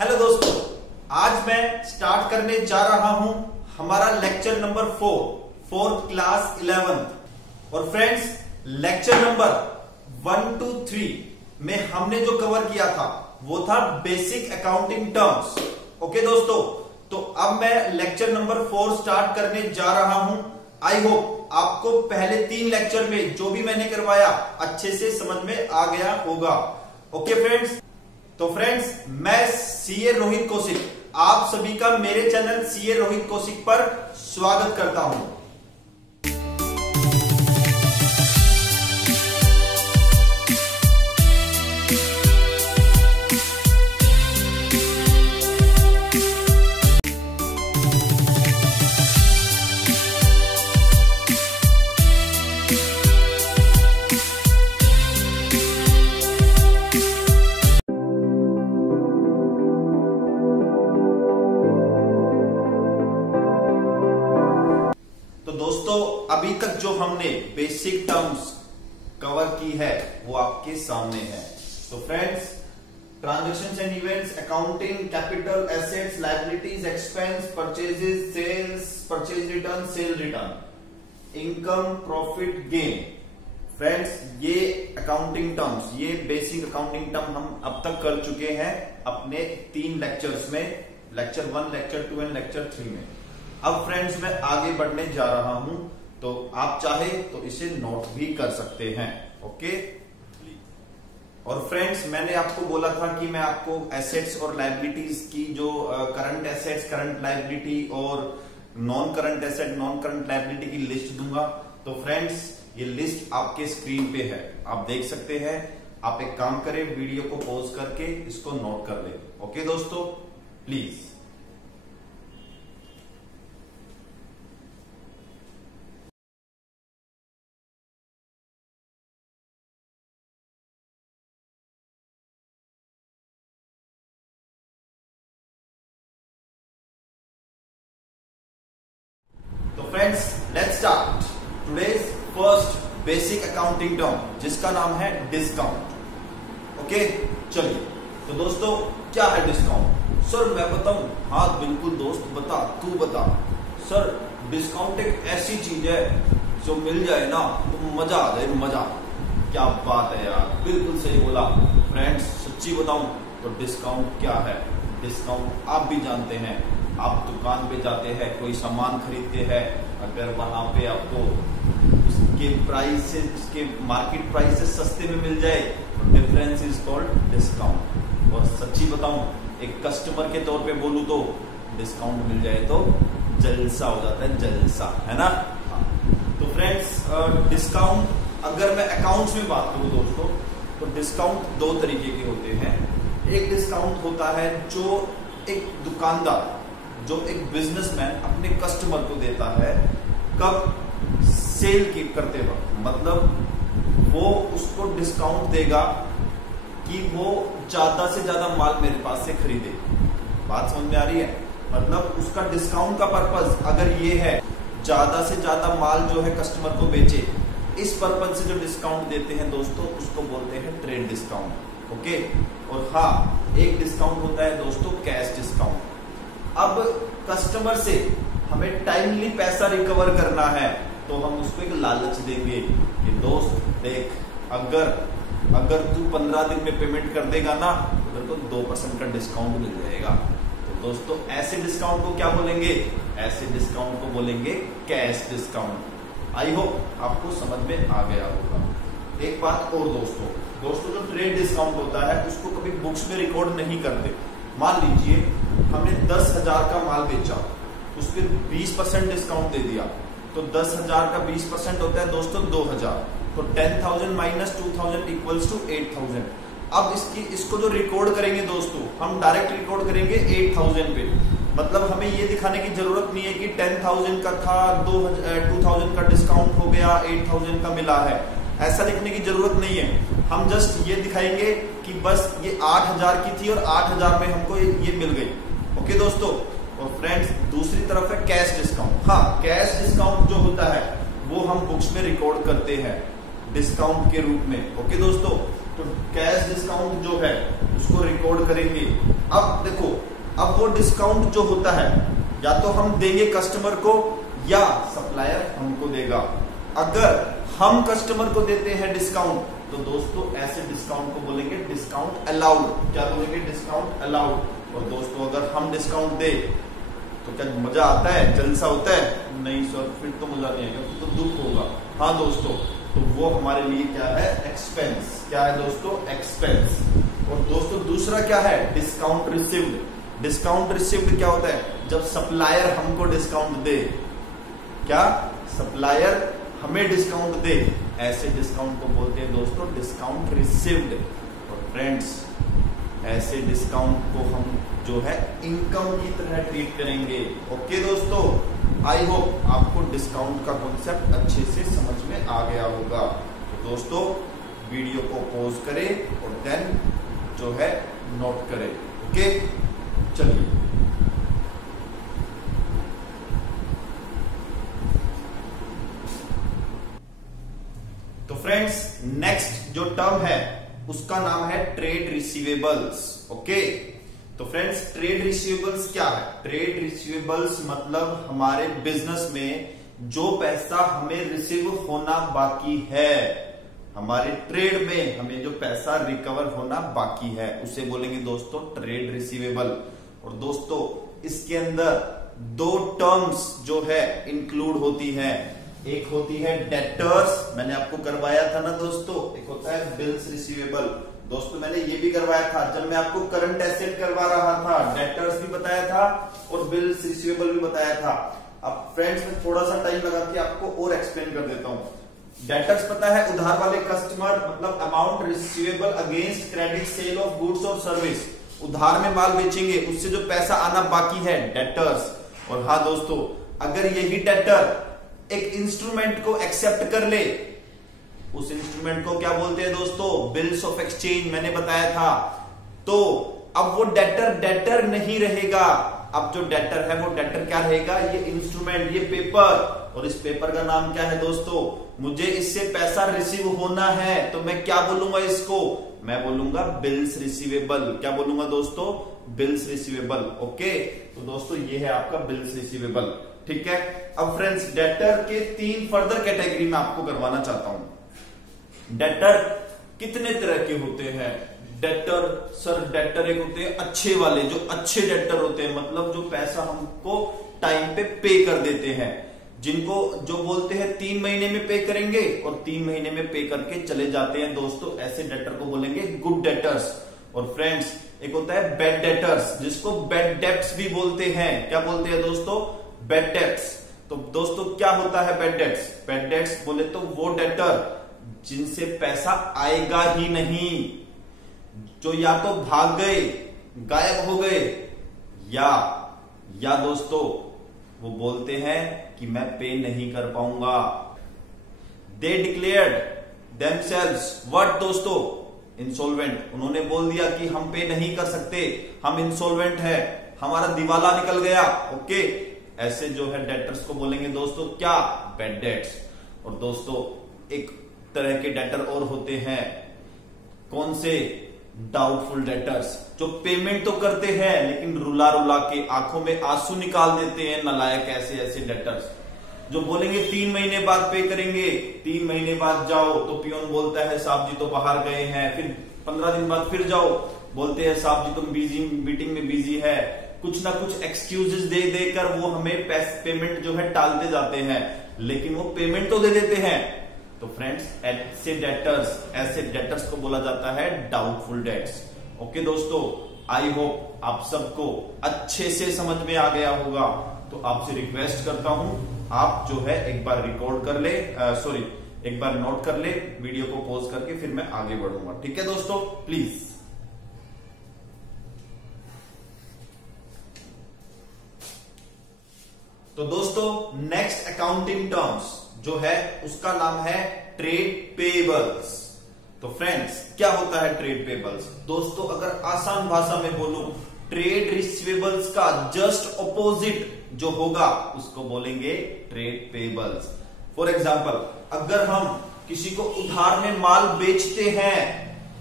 Hello दोस्तों, आज मैं स्टार्ट करने जा रहा हूं हमारा लेक्चर नंबर 4 क्लास 11th। और फ्रेंड्स, लेक्चर नंबर 1 to 3 में हमने जो कवर किया था वो था बेसिक अकाउंटिंग टर्म्स। ओके दोस्तों, तो अब मैं लेक्चर नंबर 4 स्टार्ट करने जा रहा हूं। आई होप आपको पहले 3 लेक्चर में जो भी मैंने करवाया अच्छे से समझ में आ गया होगा। ओके फ्रेंड्स, तो फ्रेंड्स, मैं सीए रोहित कौशिक आप सभी का मेरे चैनल सीए रोहित कौशिक पर स्वागत करता हूं। अभी तक जो हमने बेसिक टर्म्स कवर की है वो आपके सामने है। तो friends, transactions and events, accounting, capital, assets, liabilities, expense, purchases, sales, purchase return, sale return, income, profit, gain. Friends, ये अकाउंटिंग टर्म्स, ये बेसिक अकाउंटिंग टर्म हम अब तक कर चुके हैं अपने 3 लेक्चर्स में, लेक्चर 1, लेक्चर 2 एंड लेक्चर 3 में। अब फ्रेंड्स, मैं आगे बढ़ने जा रहा हूं, तो आप चाहे तो इसे नोट भी कर सकते हैं। ओके। और फ्रेंड्स, मैंने आपको बोला था कि मैं आपको एसेट्स और लायबिलिटीज की जो करंट एसेट्स, करंट लायबिलिटी और non current asset, non current liability की लिस्ट दूंगा। तो फ्रेंड्स, ये लिस्ट आपके स्क्रीन पे है, आप देख सकते हैं। आप एक काम करें, वीडियो को पॉज करके इसको नोट कर ले। ओके दोस्तों, प्लीज। तो friends, let's start today's first basic accounting term, जिसका नाम है डिस्काउंट। ओके, चलिए। तो दोस्तों, क्या है डिस्काउंट? सर मैं बताऊं? हाँ बिल्कुल दोस्त, बता, तू बता। सर, डिस्काउंट एक ऐसी चीज है जो मिल जाए ना तो मजा आ जाए, मजा। क्या बात है यार, बिल्कुल सही बोला। फ्रेंड्स, सच्ची बताऊं तो डिस्काउंट क्या है? डिस्काउंट आप भी जानते हैं। आप दुकान पे जाते हैं, कोई सामान खरीदते हैं, अगर वहां पे आपको उसके प्राइस से, उसके मार्केट प्राइस से सस्ते में मिल जाए तो डिफरेंस इज कॉल्ड डिस्काउंट। और सच्ची बताऊं, एक कस्टमर के तौर पे बोलूं तो डिस्काउंट मिल जाए तो जलसा हो जाता है, जलसा, है ना। तो फ्रेंड्स, डिस्काउंट अगर मैं अकाउंट्स में बात करूं दोस्तों, तो डिस्काउंट 2 तरीके के होते हैं। एक डिस्काउंट होता है जो एक दुकानदार, जो एक बिजनेसमैन अपने कस्टमर को देता है, कब? सेल की करते वक्त। मतलब वो उसको डिस्काउंट देगा कि वो ज्यादा से ज्यादा माल मेरे पास से खरीदे। बात समझ में आ रही है? मतलब उसका डिस्काउंट का पर्पस अगर ये है ज्यादा से ज्यादा माल जो है कस्टमर को बेचे, इस पर्पस से जो डिस्काउंट देते हैं दोस्तों, उसको बोलते हैं ट्रेड डिस्काउंट। ओके। और हाँ, एक डिस्काउंट होता है दोस्तों कैश डिस्काउंट। अब कस्टमर से हमें टाइमली पैसा रिकवर करना है तो हम उसको एक लालच देंगे कि दोस्त देख, अगर तू 15 दिन में पेमेंट कर देगा ना तो तेरे को 2% का डिस्काउंट मिल जाएगा। तो दोस्तों, ऐसे डिस्काउंट को क्या बोलेंगे? ऐसे डिस्काउंट को बोलेंगे कैश डिस्काउंट। आई होप आपको समझ में आ गया होगा। एक बात और दोस्तों, जो ट्रेड डिस्काउंट होता है उसको कभी बुक्स में रिकॉर्ड नहीं करते। मान लीजिए हमने 10,000 का माल बेचा, उस पर 20% डिस्काउंट दे दिया, तो 10,000 का 20% होता है दोस्तों 2,000। तो 10,000 माइनस 2,000 इक्वल्स टू 8,000। अब इसको जो रिकॉर्ड करेंगे दोस्तों, हम डायरेक्ट रिकॉर्ड करेंगे 8,000 पे। मतलब हमें ये दिखाने की जरूरत नहीं है कि 10,000 का था, 2,000 का डिस्काउंट हो गया, 8,000 का मिला है। ऐसा लिखने की जरूरत नहीं है। हम जस्ट ये दिखाएंगे कि बस ये 8,000 की थी और 8,000 में हमको ये मिल गई। ओके दोस्तों। और फ्रेंड्स, दूसरी तरफ है कैश डिस्काउंट। हाँ, कैश डिस्काउंट जो होता है वो हम बुक्स में रिकॉर्ड करते हैं डिस्काउंट के रूप में। ओके दोस्तों, तो कैश डिस्काउंट जो है उसको रिकॉर्ड करेंगे अब देखो, अब वो डिस्काउंट जो होता है या तो हम देंगे कस्टमर को या सप्लायर हमको देगा। अगर हम कस्टमर को देते हैं डिस्काउंट तो दोस्तों ऐसे डिस्काउंट को बोलेंगे डिस्काउंट अलाउड। क्या बोलेंगे? Discount allowed. और दोस्तों अगर हम डिस्काउंट दे तो क्या मजा आता है, जलसा होता है? नहीं सर, फिर तो मजा नहीं आएगा, फिर तो दुख होगा। हाँ दोस्तों, तो वो हमारे लिए क्या है? एक्सपेंस। क्या है दोस्तों? एक्सपेंस। और दोस्तों दूसरा क्या है? Discount received. डिस्काउंट रिसीव्ड क्या होता है? जब सप्लायर हमको डिस्काउंट दे। क्या? सप्लायर हमें डिस्काउंट दे, ऐसे डिस्काउंट को बोलते हैं दोस्तों डिस्काउंट रिसीव्ड। और फ्रेंड्स, ऐसे डिस्काउंट को हम जो है इनकम की तरह ट्रीट करेंगे। ओके दोस्तों, आई होप आपको डिस्काउंट का कॉन्सेप्ट अच्छे से समझ में आ गया होगा। तो दोस्तों वीडियो को पॉज करें और देन जो है नोट करें। ओके, चलिए। तो फ्रेंड्स, नेक्स्ट जो टर्म है उसका नाम है ट्रेड रिसीवेबल्स। ओके, तो फ्रेंड्स ट्रेड रिसीवेबल्स क्या है? ट्रेड रिसीवेबल्स मतलब हमारे बिजनेस में जो पैसा हमें रिसीव होना बाकी है, हमारे ट्रेड में हमें जो पैसा रिकवर होना बाकी है, उसे बोलेंगे दोस्तों ट्रेड रिसीवेबल। और दोस्तों इसके अंदर दो टर्म्स जो है इंक्लूड होती है। एक होती है डेटर्स, मैंने आपको करवाया था ना दोस्तों। एक होता है बिल्स रिसीवेबल। दोस्तों मैंने ये भी करवाया था जब मैं आपको करंट एसेट करवा रहा था, डेटर्स भी बताया था और बिल्स रिसीवेबल भी बताया था। अब फ्रेंड्स मैं थोड़ा सा टाइम लगा के आपको और एक्सप्लेन कर देता हूं। डेटर्स पता है उधार वाले कस्टमर, मतलब amount receivable against credit sale of goods और सर्विस। उधार में माल बेचेंगे, उससे जो पैसा आना बाकी है, डेटर्स। और हाँ दोस्तों, अगर यही डेटर एक इंस्ट्रूमेंट को एक्सेप्ट कर ले, उस इंस्ट्रूमेंट को क्या बोलते हैं दोस्तों? बिल्स ऑफ एक्सचेंज, मैंने बताया था। तो अब वो डेटर नहीं रहेगा। अब जो डेटर है वो डेटर क्या रहेगा? ये इंस्ट्रूमेंट, ये पेपर। और इस पेपर का नाम क्या है दोस्तों? मुझे इससे पैसा रिसीव होना है, तो मैं क्या बोलूंगा इसको? मैं बोलूंगा बिल्स रिसीवेबल। क्या बोलूंगा दोस्तों? Bills receivable. ओके, तो दोस्तों ये है आपका बिल्स रिसीवेबल। ठीक है। अब फ्रेंड्स डेटर के तीन फर्दर कैटेगरी में आपको करवाना चाहता हूं। डेटर कितने तरह के होते हैं? डेटर सर, डेटर एक होते हैं अच्छे वाले, जो अच्छे डेटर होते हैं, मतलब जो पैसा हमको टाइम पे कर देते हैं, जिनको जो बोलते हैं 3 महीने में पे करेंगे और 3 महीने में पे करके चले जाते हैं दोस्तों, ऐसे डेटर को बोलेंगे गुड डेटर्स। और फ्रेंड्स एक होता है बैड डेटर्स, जिसको बैड डेब्ट्स भी बोलते हैं। क्या बोलते हैं दोस्तों? Bad debts. तो दोस्तों क्या होता है बैड डेट्स? बैड डेट्स बोले तो वो डेटर जिनसे पैसा आएगा ही नहीं, जो या तो भाग गए, गायब हो गए, या दोस्तों वो बोलते हैं कि मैं पे नहीं कर पाऊंगा। दे डिक्लेयर्ड देमसेल्व्स व्हाट दोस्तों? इंसॉल्वेंट। उन्होंने बोल दिया कि हम पे नहीं कर सकते, हम इंसॉल्वेंट है, हमारा दिवाला निकल गया। ओके, ऐसे जो है डेटर्स को बोलेंगे दोस्तों क्या? Bad debts. और दोस्तों एक तरह के डेटर और होते हैं, कौन से? डाउटफुल डेटर्स, जो पेमेंट तो करते हैं लेकिन रुला रुला के आंखों में आंसू निकाल देते हैं, नालायक ऐसे डेटर्स, जो बोलेंगे 3 महीने बाद पे करेंगे, 3 महीने बाद जाओ तो पियोन बोलता है साहब जी तो बाहर गए हैं, फिर 15 दिन बाद फिर जाओ, बोलते हैं साहब जी तुम बिजी, मीटिंग में बिजी है, कुछ ना कुछ एक्सक्यूजेस दे देकर वो हमें पेमेंट जो है टालते जाते हैं, लेकिन वो पेमेंट तो दे देते हैं। तो फ्रेंड्स ऐसे डेटर्स को बोला जाता है डाउटफुल डेट्स। ओके दोस्तों, आई होप आप सबको अच्छे से समझ में आ गया होगा। तो आपसे रिक्वेस्ट करता हूं, आप जो है एक बार रिकॉर्ड कर ले, एक बार नोट कर ले, वीडियो को पॉज करके फिर मैं आगे बढ़ूंगा। ठीक है दोस्तों, प्लीज। तो दोस्तों नेक्स्ट अकाउंटिंग टर्म्स जो है उसका नाम है ट्रेड पेबल्स। तो फ्रेंड्स क्या होता है ट्रेड पेबल्स? दोस्तों अगर आसान भाषा में बोलूं, ट्रेड रिसीवेबल्स का जस्ट ऑपोजिट जो होगा उसको बोलेंगे ट्रेड पेबल्स। फॉर एग्जाम्पल, अगर हम किसी को उधार में माल बेचते हैं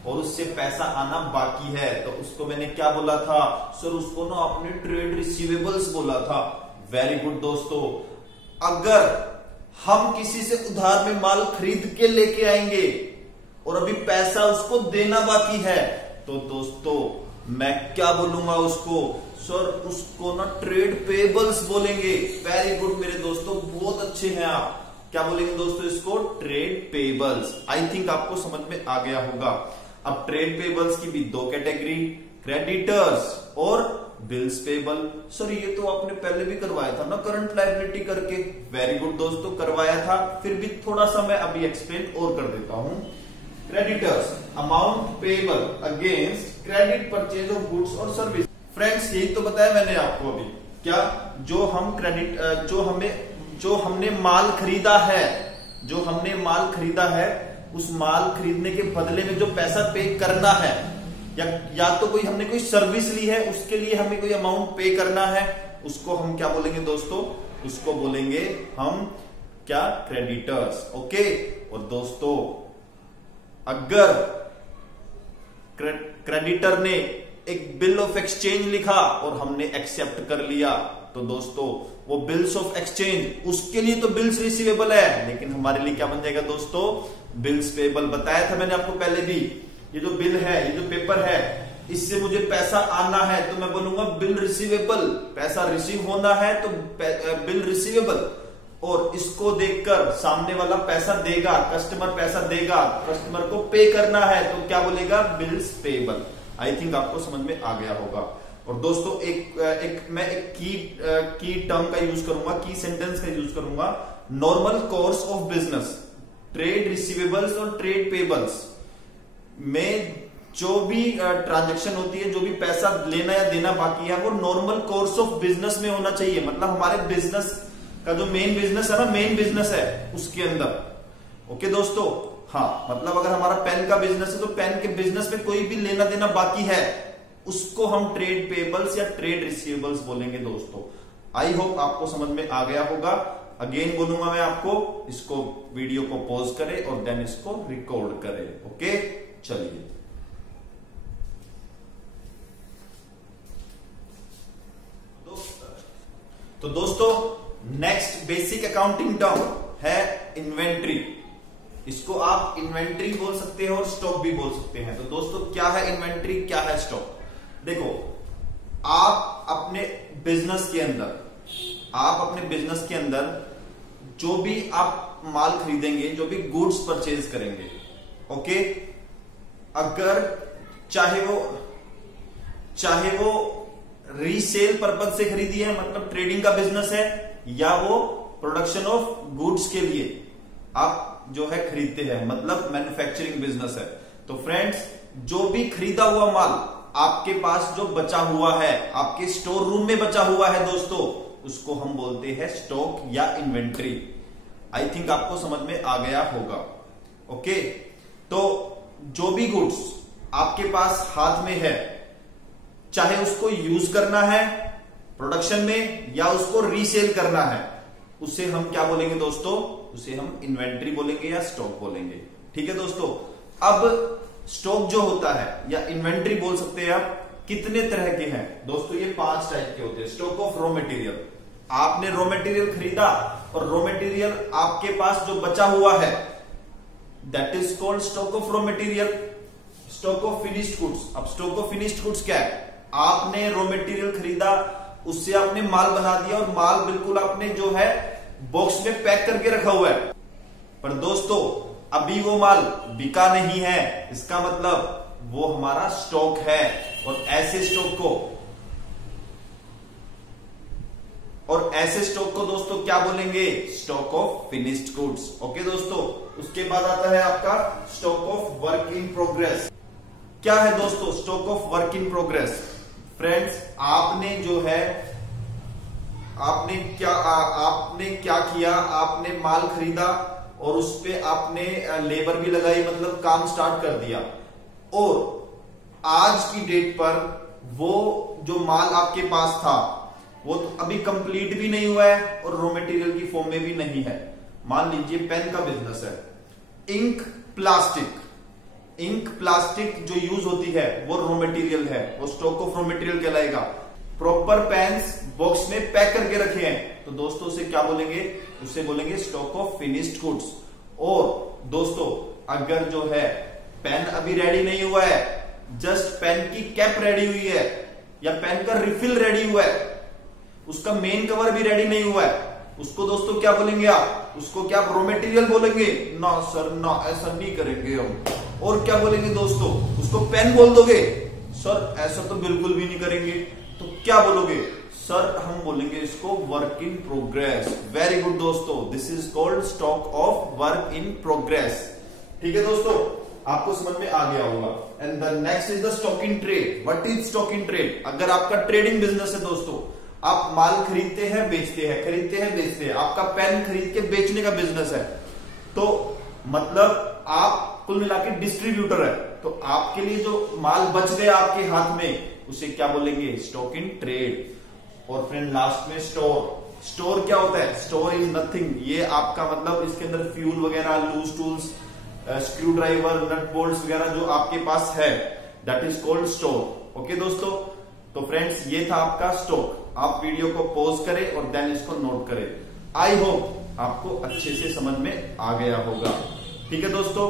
और उससे पैसा आना बाकी है, तो उसको मैंने क्या बोला था सर? उसको ना आपने ट्रेड रिसीवेबल्स बोला था। वेरी गुड दोस्तों। अगर हम किसी से उधार में माल खरीद के लेके आएंगे और अभी पैसा उसको देना बाकी है, तो दोस्तों मैं क्या बोलूंगा उसको? सर उसको ना ट्रेड पेबल्स बोलेंगे। वेरी गुड मेरे दोस्तों, बहुत अच्छे हैं आप। क्या बोलेंगे दोस्तों इसको? Trade payables. आई थिंक आपको समझ में आ गया होगा। अब ट्रेड पेबल्स की भी दो कैटेगरी, क्रेडिटर्स और बिल्स पेबल। सर ये तो आपने पहले भी करवाया था ना करंट लायबिलिटी करके। वेरी गुड दोस्तों, करवाया था, फिर भी थोड़ा सा मैं अभी एक्सप्लेन और कर देता हूं। Creditors, amount payable against credit purchase of goods और सर्विस। फ्रेंड्स यही तो बताया मैंने आपको अभी। क्या? जो हम क्रेडिट जो हमने माल खरीदा है, जो हमने माल खरीदा है, उस माल खरीदने के बदले में जो पैसा पे करना है, या तो कोई हमने कोई सर्विस ली है, उसके लिए हमें कोई अमाउंट पे करना है, उसको हम क्या बोलेंगे दोस्तों? उसको बोलेंगे हम क्या? क्रेडिटर्स। ओके। और दोस्तों अगर क्रेडिटर ने एक बिल ऑफ एक्सचेंज लिखा और हमने एक्सेप्ट कर लिया, तो दोस्तों वो बिल्स ऑफ एक्सचेंज, उसके लिए तो बिल्स रिसीवेबल है, लेकिन हमारे लिए क्या बन जाएगा दोस्तों? Bills payable. बताया था मैंने आपको पहले भी। ये जो बिल है, ये जो पेपर है, इससे मुझे पैसा आना है तो मैं बोलूंगा बिल रिसीवेबल। पैसा रिसीव होना है तो बिल रिसीवेबल। और इसको देखकर सामने वाला पैसा देगा, कस्टमर पैसा देगा, कस्टमर को पे करना है, तो क्या बोलेगा? Bills payable. आई थिंक आपको समझ में आ गया होगा। और दोस्तों मैं एक की टर्म का यूज करूंगा, की सेंटेंस का यूज करूंगा। Normal course of business, trade receivables और ट्रेड पेबल्स में जो भी ट्रांजैक्शन होती है, जो भी पैसा लेना या देना बाकी है, वो नॉर्मल कोर्स ऑफ बिजनेस में होना चाहिए। मतलब हमारे बिजनेस का जो मेन बिजनेस है ना, मेन बिजनेस है उसके अंदर। ओके दोस्तों। हाँ, मतलब अगर हमारा पेन का बिजनेस है तो पेन के बिजनेस में कोई भी लेना देना बाकी है, उसको हम ट्रेड पेबल्स या ट्रेड रिसीवेबल्स बोलेंगे दोस्तों। आई होप आपको समझ में आ गया होगा। अगेन बोलूंगा मैं आपको, इसको वीडियो को पॉज करें और देन इसको रिकॉर्ड करें। ओके, चलिए। तो दोस्तों नेक्स्ट बेसिक अकाउंटिंग टर्म है इन्वेंट्री। इसको आप इन्वेंट्री बोल सकते हो और स्टॉक भी बोल सकते हैं। तो दोस्तों क्या है इन्वेंट्री, क्या है स्टॉक? देखो, आप अपने बिजनेस के अंदर जो भी आप माल खरीदेंगे, जो भी गुड्स परचेज करेंगे, ओके, अगर चाहे वो रीसेल पर्पज से खरीदी है, मतलब ट्रेडिंग का बिजनेस है, या वो प्रोडक्शन ऑफ गुड्स के लिए आप जो है खरीदते हैं, मतलब मैन्युफैक्चरिंग बिजनेस है। तो फ्रेंड्स, जो भी खरीदा हुआ माल आपके पास जो बचा हुआ है, आपके स्टोर रूम में बचा हुआ है दोस्तों, उसको हम बोलते हैं स्टॉक या इन्वेंट्री। आई थिंक आपको समझ में आ गया होगा। ओके, तो जो भी गुड्स आपके पास हाथ में है, चाहे उसको यूज करना है प्रोडक्शन में या उसको रीसेल करना है, उसे हम क्या बोलेंगे दोस्तों? उसे हम इन्वेंट्री बोलेंगे या स्टॉक बोलेंगे। ठीक है दोस्तों। अब स्टॉक जो होता है या इन्वेंट्री बोल सकते हैं आप, कितने तरह के हैं दोस्तों? ये 5 टाइप के होते हैं। स्टॉक ऑफ रॉ मटेरियल, आपने रॉ मटेरियल खरीदा और रॉ मटेरियल आपके पास जो बचा हुआ है, that is called stock of raw material. Stock of finished goods. अब स्टॉक ऑफ फिनिश्ड गुड्स क्या है? आपने रॉ मटेरियल खरीदा, उससे आपने माल बना दिया और माल बिल्कुल आपने जो है बॉक्स में पैक करके रखा हुआ है, पर दोस्तों अभी वो माल बिका नहीं है, इसका मतलब वो हमारा स्टॉक है। और ऐसे स्टॉक को दोस्तों क्या बोलेंगे? Stock of finished goods. Okay दोस्तों। उसके बाद आता है आपका stock of work in progress. क्या है दोस्तों stock of work in progress? Friends, आपने क्या किया? आपने माल खरीदा और उस पे आपने लेबर भी लगाई, मतलब काम स्टार्ट कर दिया, और आज की डेट पर वो जो माल आपके पास था वो तो अभी कंप्लीट भी नहीं हुआ है और रॉ मटेरियल की फॉर्म में भी नहीं है। मान लीजिए पेन का बिजनेस है, इंक इंक प्लास्टिक जो यूज होती है वो रॉ मटेरियल है, वो स्टॉक ऑफ रॉ मटेरियल कहलाएगा। प्रॉपर पेन्स बॉक्स में पैक करके रखे हैं तो दोस्तों उसे क्या बोलेंगे, उसे बोलेंगे स्टॉक ऑफ फिनिश्ड गुड्स। और दोस्तों अगर जो है पेन अभी रेडी नहीं हुआ है, जस्ट पेन की कैप रेडी हुई है या पेन का रिफिल रेडी हुआ है, उसका मेन कवर भी रेडी नहीं हुआ है, उसको दोस्तों क्या बोलेंगे आप, उसको क्या रॉ मटेरियल बोलेंगे? ना सर ना, ऐसा नहीं करेंगे हम। और क्या बोलेंगे दोस्तों, उसको पेन बोल दोगे? सर ऐसा तो बिल्कुल भी नहीं करेंगे। तो क्या बोलोगे? सर हम बोलेंगे इसको work in progress. Very good दोस्तों, this is called stock of work in progress. ठीक है दोस्तों, आपको समझ में आ गया होगा। And the next is the stock in trade. What is stock in trade? अगर आपका ट्रेडिंग बिजनेस है दोस्तों, आप माल खरीदते हैं बेचते हैं, खरीदते हैं बेचते हैं, आपका पेन खरीद के बेचने का बिजनेस है, तो मतलब आप कुल मिला के डिस्ट्रीब्यूटर है। तो आपके लिए जो माल बच गया आपके हाथ में, उसे क्या बोलेंगे? Stock in trade. और फ्रेंड लास्ट में स्टोर। स्टोर क्या होता है? स्टोर इज नथिंग, ये आपका मतलब इसके अंदर फ्यूल वगैरह, loose tools, screw driver, nut bolts वगैरह जो आपके पास है, that is called store. Okay दोस्तों, तो फ्रेंड्स ये था आपका स्टॉक। आप वीडियो को पॉज करें और देन इसको नोट करें। आई होप आपको अच्छे से समझ में आ गया होगा। ठीक है दोस्तों,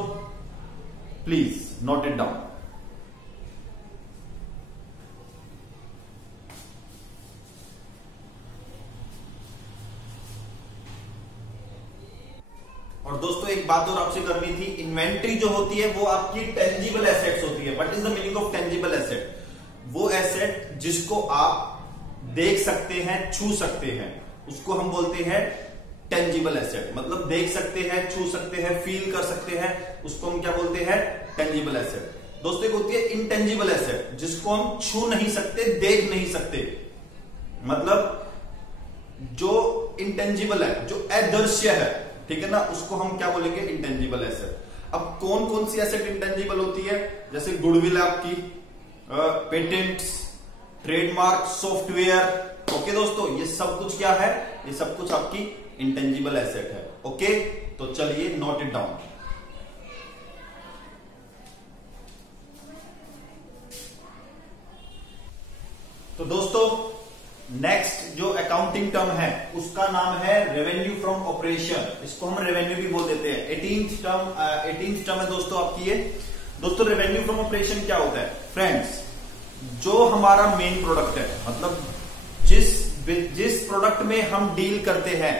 प्लीज नोट इट डाउन। और दोस्तों एक बात और आपसे करनी थी, इन्वेंट्री जो होती है वो आपकी टेंजिबल एसेट्स होती है। What is the meaning of tangible asset? वो एसेट जिसको आप देख सकते हैं, छू सकते हैं, उसको हम बोलते हैं टेंजिबल एसेट। मतलब देख सकते हैं, छू सकते हैं, फील कर सकते हैं, उसको हम क्या बोलते हैं? Tangible asset. दोस्तों एक होती है इनटेंजिबल एसेट, जिसको हम छू नहीं सकते, देख नहीं सकते। मतलब जो इंटेंजिबल है, जो अदृश्य है, ठीक है ना, उसको हम क्या बोलेंगे? Intangible asset. अब कौन कौन सी एसेट इंटेंजिबल होती है? जैसे गुडविल आपकी, पेटेंट्स, ट्रेडमार्क, सॉफ्टवेयर। ओके दोस्तों, ये सब कुछ क्या है? ये सब कुछ आपकी इंटेंजिबल एसेट है। ओके, तो चलिए नोट इट डाउन। तो दोस्तों नेक्स्ट जो अकाउंटिंग टर्म है उसका नाम है रेवेन्यू फ्रॉम ऑपरेशन। इसको हम रेवेन्यू भी बोल देते हैं। 18th टर्म है दोस्तों आपकी ये। दोस्तों रेवेन्यू फ्रॉम ऑपरेशन क्या होता है? फ्रेंड्स, जो हमारा मेन प्रोडक्ट है, मतलब जिस प्रोडक्ट में हम डील करते हैं,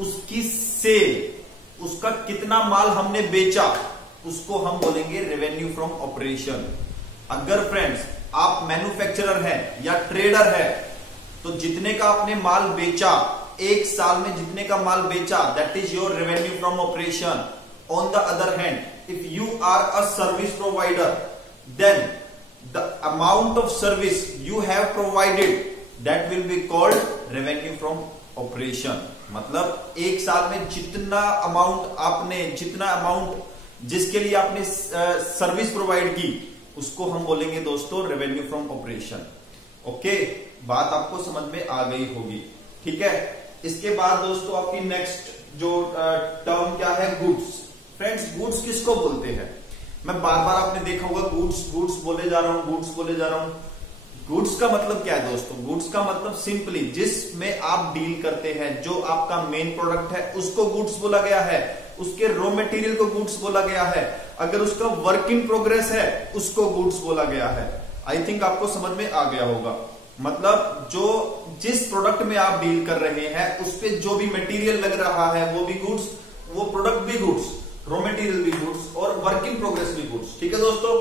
उसकी सेल, उसका कितना माल हमने बेचा, उसको हम बोलेंगे रेवेन्यू फ्रॉम ऑपरेशन। अगर फ्रेंड्स आप मैन्युफैक्चरर हैं या ट्रेडर है, तो जितने का आपने माल बेचा, एक साल में जितने का माल बेचा, that is your revenue from operation. On the other hand, if you are a service provider, then the amount of service you have provided, that will be called revenue from operation। मतलब एक साल में जितना amount जिसके लिए आपने service provide की, उसको हम बोलेंगे दोस्तों रेवेन्यू फ्रॉम ऑपरेशन। ओके, बात आपको समझ में आ गई होगी। ठीक है, इसके बाद दोस्तों आपकी नेक्स्ट जो टर्म क्या है? गुड्स। फ्रेंड्स गुड्स किसको बोलते हैं? मैं बार बार आपने देखा होगा गुड्स बोले जा रहा हूं। गुड्स का मतलब क्या है दोस्तों? गुड्स का मतलब सिंपली जिसमें आप डील करते हैं, जो आपका मेन प्रोडक्ट है, उसको गुड्स बोला गया है। उसके रॉ मटेरियल को गुड्स बोला गया है। अगर उसका वर्क इन प्रोग्रेस है, उसको गुड्स बोला गया है। आई थिंक आपको समझ में आ गया होगा। मतलब जिस प्रोडक्ट में आप डील कर रहे हैं, उस पर जो भी मटेरियल लग रहा है वो भी गुड्स, वो प्रोडक्ट भी गुड्स, रॉ मटेरियल भी गुड्स और वर्क इन प्रोग्रेस भी गुड्स। ठीक है दोस्तों,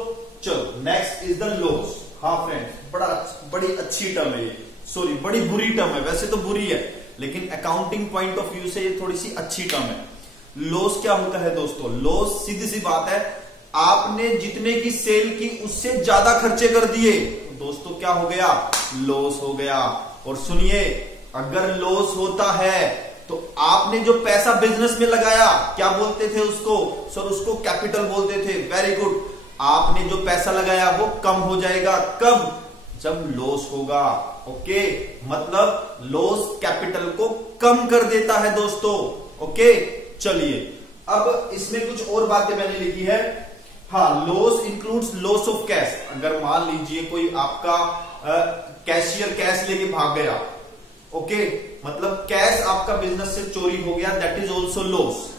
चलो नेक्स्ट इज द लॉस। हाँ फ्रेंड्स, बड़ी अच्छी टर्म है ये। सॉरी, बड़ी बुरी टर्म है, वैसे तो बुरी है, लेकिन अकाउंटिंग पॉइंट ऑफ व्यू से ये थोड़ी सी अच्छी टर्म है। लॉस क्या होता है दोस्तों? लॉस सीधी सी बात है, आपने जितने की सेल की उससे ज्यादा खर्चे कर दिए, तो दोस्तों क्या हो गया? लॉस हो गया। और सुनिए, अगर लॉस होता है तो आपने जो पैसा बिजनेस में लगाया, क्या बोलते थे उसको? सर उसको कैपिटल बोलते थे। Very good. आपने जो पैसा लगाया वो कम हो जाएगा। कब? जब लॉस होगा। ओके, मतलब लॉस कैपिटल को कम कर देता है दोस्तों। ओके, चलिए अब इसमें कुछ और बातें मैंने लिखी है। हाँ, loss includes loss of cash. अगर मान लीजिए कोई आपका कैशियर कैश लेके भाग गया, ओके, मतलब कैश आपका बिजनेस से चोरी हो गया, that is also loss.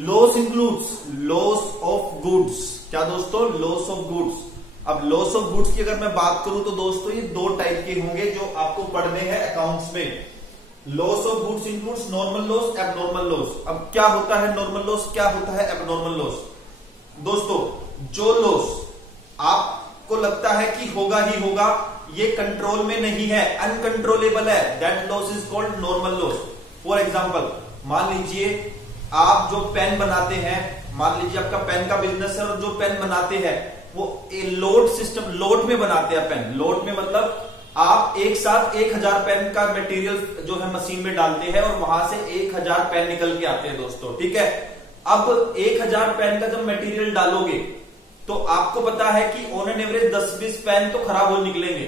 Loss includes loss of goods. क्या दोस्तों? Loss of goods. अब लॉस ऑफ गुड्स की अगर मैं बात करूं तो दोस्तों ये दो टाइप के होंगे जो आपको पढ़ने हैं अकाउंट्स में। Loss of goods includes normal loss, abnormal loss. अब क्या होता है नॉर्मल लॉस, क्या होता है एबनॉर्मल लॉस? दोस्तों, जो लॉस आपको लगता है कि होगा ही होगा, ये कंट्रोल में नहीं है, अनकंट्रोलेबल है, that loss is called normal loss. For example, मान लीजिए आप जो पेन बनाते हैं, मान लीजिए आपका पेन का बिजनेस है और जो पेन बनाते हैं वो लोड सिस्टम, लोड में बनाते हैं पेन। लोड में मतलब आप एक साथ 1000 पेन का मटेरियल जो है मशीन में डालते हैं और वहां से 1000 पेन निकल के आते हैं दोस्तों, ठीक है। अब 1000 पेन का जब मटेरियल डालोगे तो आपको पता है कि ऑन एन एवरेज 10-20 पेन तो खराब हो निकलेंगे।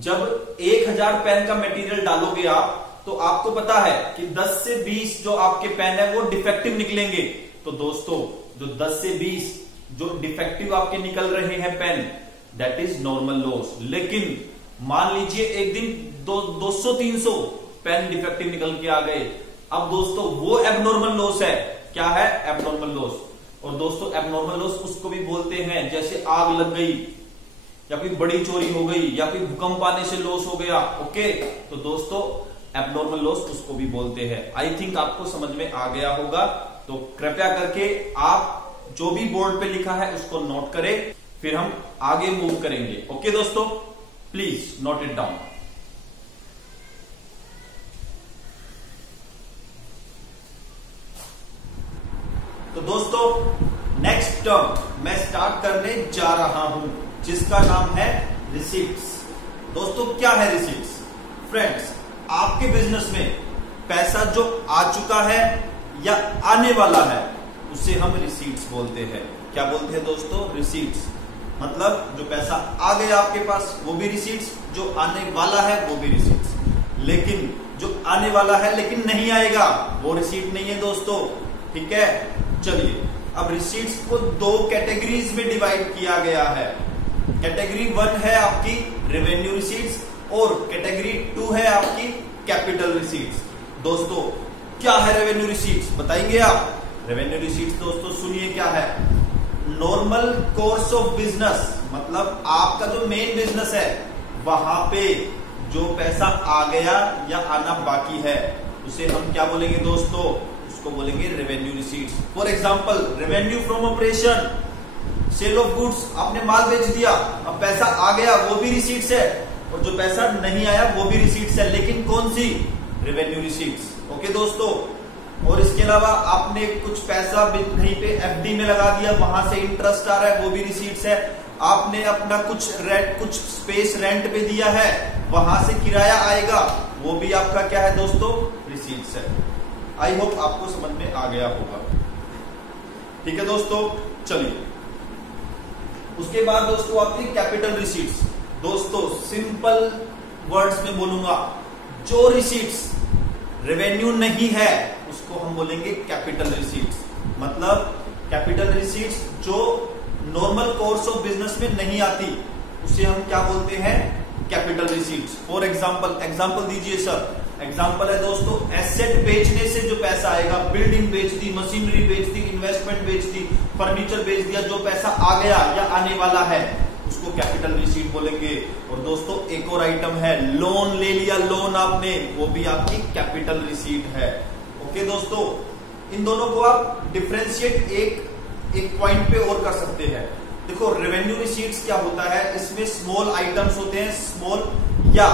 जब 1000 पेन का मटेरियल डालोगे आप, तो आपको पता है कि 10 से 20 जो आपके पेन है वो डिफेक्टिव निकलेंगे। तो दोस्तों, जो 10 से 20 जो डिफेक्टिव आपके निकल रहे हैं pain, that is normal loss. लेकिन मान लीजिए एक दिन 200-300 पेन डिफेक्टिव निकल के आ गए, अब दोस्तों वो एबनॉर्मल लॉस है। क्या है? Abnormal loss. और दोस्तों एबनॉर्मल लॉस उसको भी बोलते हैं जैसे आग लग गई या कोई बड़ी चोरी हो गई या कोई भूकंप आने से लॉस हो गया, ओके। तो दोस्तों एबनॉर्मल लॉस उसको भी बोलते हैं। आई थिंक आपको समझ में आ गया होगा। तो कृपया करके आप जो भी बोर्ड पे लिखा है उसको नोट करें, फिर हम आगे मूव करेंगे। ओके दोस्तों, प्लीज नोट इट डाउन। तो दोस्तों नेक्स्ट टर्म मैं स्टार्ट करने जा रहा हूं जिसका नाम है रिसीट्स। दोस्तों क्या है रिसीट्स? फ्रेंड्स, आपके बिजनेस में पैसा जो आ चुका है या आने वाला है उसे हम रिसीट्स बोलते हैं। क्या बोलते हैं दोस्तों? रिसीट्स। मतलब जो पैसा आ गया आपके पास वो भी रिसीट्स, जो आने वाला है वो भी रिसीट्स। लेकिन जो आने वाला है लेकिन नहीं आएगा वो रिसीट नहीं है दोस्तों, ठीक है। चलिए, अब रिसीट्स को दो कैटेगरीज में डिवाइड किया गया है। कैटेगरी 1 है आपकी रेवेन्यू रिसीट्स और कैटेगरी 2 है आपकी कैपिटल रिसीट्स। दोस्तों क्या है रेवेन्यू रिसीट्स, बताएंगे आप? रेवेन्यू रिसीट्स दोस्तों सुनिए क्या है। नॉर्मल कोर्स ऑफ बिजनेस, मतलब आपका जो मेन बिजनेस है वहां पे जो पैसा आ गया या आना बाकी है उसे हम क्या बोलेंगे दोस्तों? उसको बोलेंगे revenue receipts. For example, revenue from operation, sale of goods, आपने माल बेच दिया, अब पैसा आ गया वो भी रिसीट्स है, और जो पैसा नहीं आया वो भी रिसीट्स है, लेकिन कौन सी? Revenue receipts. ओके दोस्तों, और इसके अलावा आपने कुछ पैसा कहीं पे एफडी में लगा दिया, वहां से इंटरेस्ट आ रहा है, वो भी रिसीट्स है। आपने अपना कुछ स्पेस रेंट पे दिया है, वहां से किराया आएगा, वो भी आपका क्या है दोस्तों? रिसीट्स है। आई होप आपको समझ में आ गया होगा, ठीक है दोस्तों। चलिए, उसके बाद दोस्तों आती है कैपिटल रिसीट्स। दोस्तों सिंपल वर्ड्स में बोलूंगा, जो रिसीट्स रेवेन्यू नहीं है उसको हम बोलेंगे कैपिटल रिसीट्स। मतलब कैपिटल रिसीट्स जो नॉर्मल कोर्स ऑफ बिजनेस में नहीं आती उसे हम क्या बोलते हैं? Capital receipts. फॉर एग्जांपल दीजिए सर। एग्जांपल है दोस्तों, एसेट बेचने से जो पैसा आएगा, बिल्डिंग बेच दी, मशीनरी बेच दी, इन्वेस्टमेंट बेच दी, फर्नीचर बेच दिया, जो पैसा आ गया या आने वाला है उसको कैपिटल रिसीट बोलेंगे। और दोस्तों एक और आइटम है, लोन ले लिया, लोन आपने, वो भी आपकी कैपिटल रिसीट है। ओके दोस्तों, इन दोनों को आप डिफरेंशिएट एक पॉइंट पे और कर सकते हैं। देखो रेवेन्यू रिसीट्स क्या होता है, इसमें स्मॉल आइटम्स होते हैं, स्मॉल, या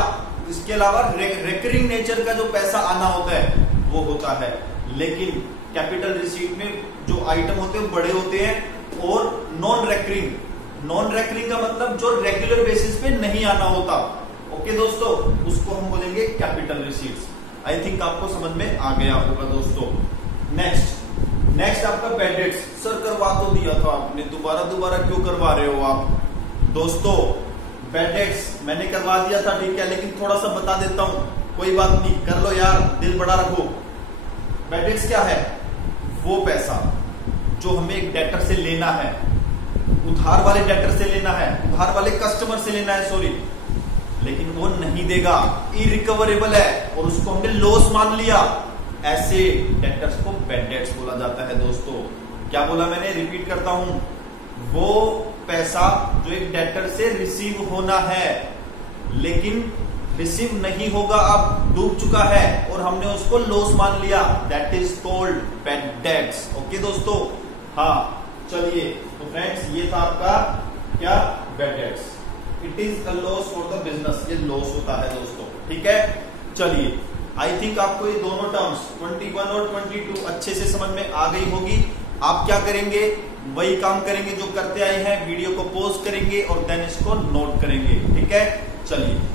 इसके अलावा रेकरिंग नेचर का जो पैसा आना होता है वो होता है। लेकिन कैपिटल रिसीट में जो आइटम होते हैं बड़े होते हैं और नॉन रेकरिंग का मतलब जो रेगुलर बेसिस पे नहीं आना होता। ओके दोस्तों, उसको हम बोलेंगे कैपिटल रिसीट्स। आई थिंक आपको समझ में आ गया होगा दोस्तों। नेक्स्ट आपका बैड डेट्स। सर करवा तो दिया था आपने, दोबारा क्यों करवा रहे हो आप? दोस्तों बैड डेट्स मैंने करवा दिया था, ठीक है, लेकिन थोड़ा सा बता देता हूं, कोई बात नहीं, कर लो यार, दिल बड़ा रखो। बैड डेट्स क्या है? वो पैसा जो हमें एक डेटर से लेना है, उधार वाले डेटर से लेना है, उधार वाले कस्टमर से लेना है, सॉरी, लेकिन वो नहीं देगा, इरिकवरेबल है और उसको हमने लॉस मान लिया, ऐसे डेटर्स को बैड डेट्स बोला जाता है। दोस्तों क्या बोला मैंने, रिपीट करता हूं, वो पैसा जो एक डेटर से रिसीव होना है लेकिन रिसीव नहीं होगा, अब डूब चुका है और हमने उसको लॉस मान लिया, that is called bad debts. Okay दोस्तों, हाँ चलिए, तो फ्रेंड्स ये था आपका क्या, bad debts. It is a loss for the business, ये लॉस होता है दोस्तों, ठीक है। चलिए, आई थिंक आपको ये दोनों टर्म्स 21 और 22 अच्छे से समझ में आ गई होगी। आप क्या करेंगे, वही काम करेंगे जो करते आए हैं, वीडियो को पॉज करेंगे और देन इसको नोट करेंगे, ठीक है। चलिए